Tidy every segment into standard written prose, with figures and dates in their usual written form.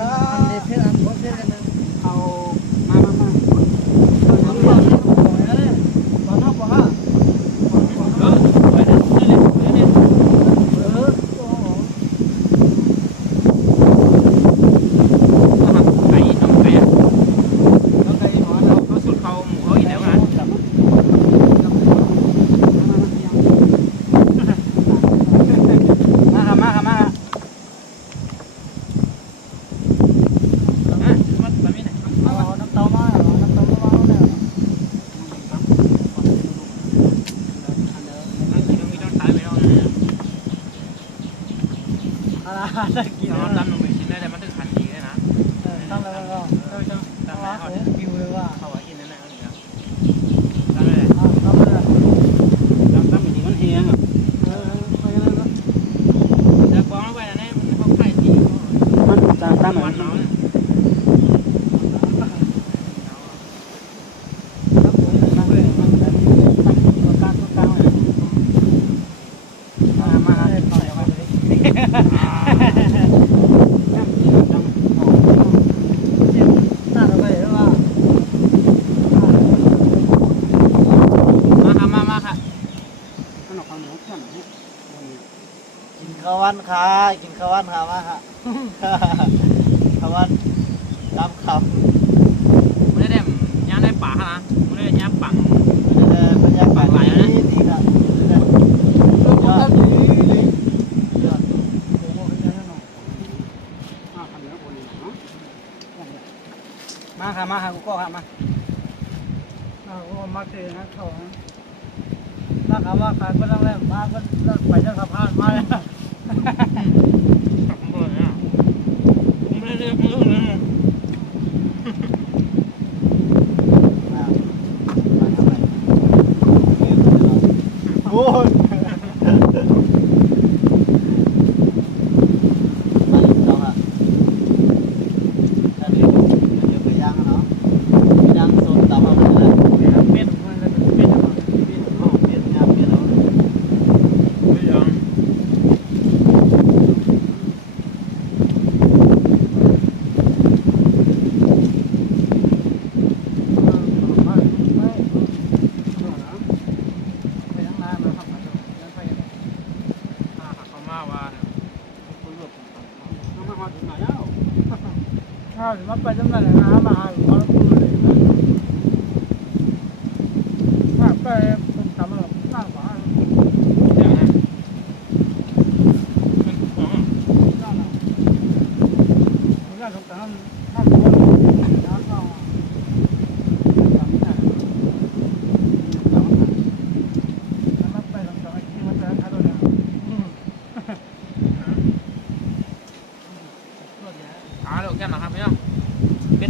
อันนี้เพชรอันบนเพชรกันนึงเอามาน้ำเปล่าเนี่ยของเนี่ยตอนนั้นบอกว่าไปเด้อเออไก่น้องไก่น้องไก่หมอเขาสุดเขาหมูเขาอีกแล้วนะมามาน้ำเต้ามาน้ำเต้ามาเนี่ยอะไรกินน้ำดำลงไปชิ้นได้แต่มันถึงขันดีเลยนะตั้งแล้วก็ตั้งแล้วคิวเลยว่า เขาว่ากินนั่นแหละนี่ครับตั้งเลย ตั้งเลย ตั้งจริงมันเฮียงอ่ะ ไปกันเลยนะ แต่กองเอาไว้นะเนี่ยมันเขาไข่ดีมันตั้งมันเนาะกินข้าววันค่ะกินข้าววันค่ะมาค่ะข้าววันตามคำ ไม่ได้ย่างได้ป่าฮะนะไม่ได้ย่างปัง บรรยากาศดีดีนะยอดดียอดโอ้โหเป็นยังไงเนาะมาค่ะกูก็ค่ะมา โอ้มาเจอนะเขาถ้าคำว่าขายก็ต้องแรกมาก็ไปจะสะพานมาเลยไม่ได้มือเลยโอ้ยมาอีกสองอ่ะเดี๋ยวไปย่างเนาะย่างโซนตามมาเลยเป็ดมันเลยเป็ดอะไรเป็ดอ๋อเป็ดย่างเป็ดเราไม่ยอมมันไปจังไหนนะมาหาหลวงปู่เลยมาไปผมทำอะไรสร้างบ้านงานของแต่ละท่านคนน้ำเราแล้วไปทำอะไรที่มันจะทำอะไรขาเราแค่ไหนครับพี่น้องเ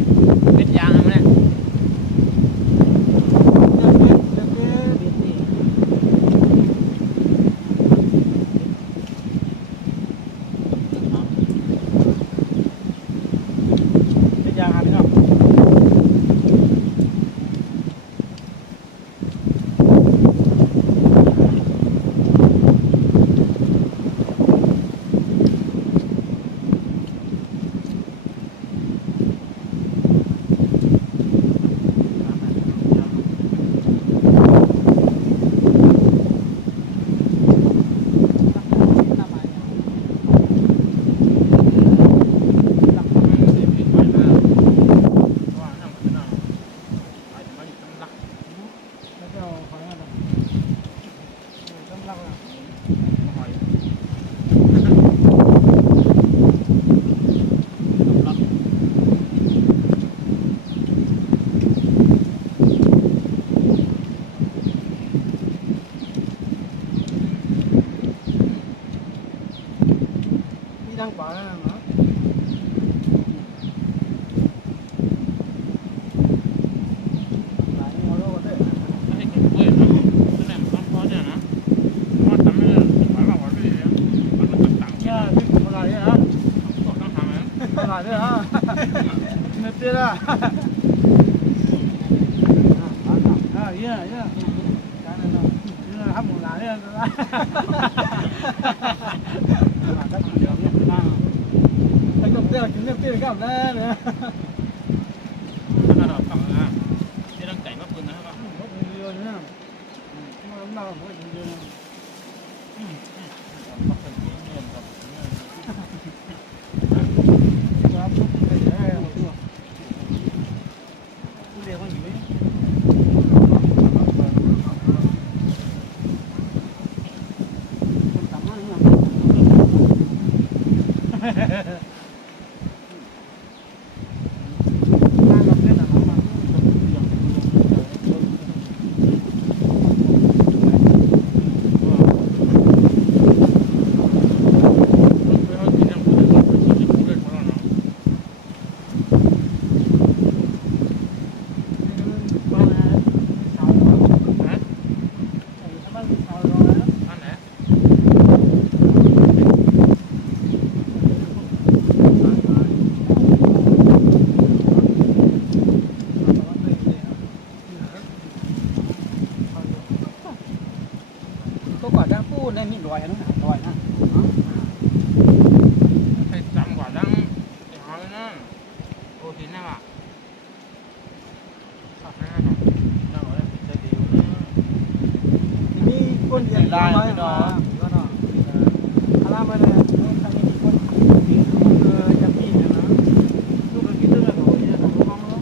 ป็ดยางอะไรเนี่ยเป็ดยางครับพี่น้องดังกว่าเนาะหลายโมโลด้วยให้กินกล้วยนะนั่นแหละมันพอเนี่ยนะว่าทำไม่ได้หวานหวานไปเลยมันต่างๆ ใช่ที่ผมอะไรเนี่ยฮะ ต้องทำไหม อะไรเนี่ยฮะเนื้อเตี้ยละเยอะการนั้นเนาะนี่นะครับหมูหลานเนี่ยนะถ้าก็ กับเตี้ยกินเลือกเตี้ยกับแล้วเนี่ย ถ้าเราฟังนะที่ร่างกายมาปืนนะครับ รถเรือเนี่ยมันน่ารถเรือ ปักเป็นที่เนียนครับ ครับไปได้ตัวผู้เรียกว่าอยู่ไหมคนทำมันเนี่ยมากับเพื่อนอะมาก็กว่าจะพูดในนี่ลอยนะลอยนะ ไปจำกว่าดังอย่างนั้นนะโอทีน่ะว่ะขับหน้าหน่อยนั่งเอาเลยใจดีนะ ทีนี้คนเดียวได้ไหมก็เนาะอะไรมาเนี่ยใครมีคนจะพี่นะลูกก็คิดเรื่องอะไรของเนี่ยของน้องเนาะ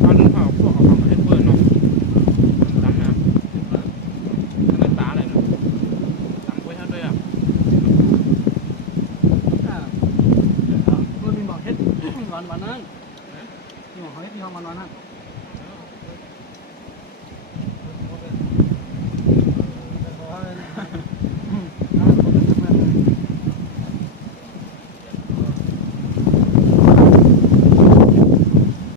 เขาดึงเขาพวกเขาของประเทศเปิดเนาะตั้งนะตั้งตาเลยนะตั้งไว้ให้ด้วยอ่ะ คนมีบอกเฮ็ดวันนั้นที่บอกเฮ็ดที่ห้องวันนั้น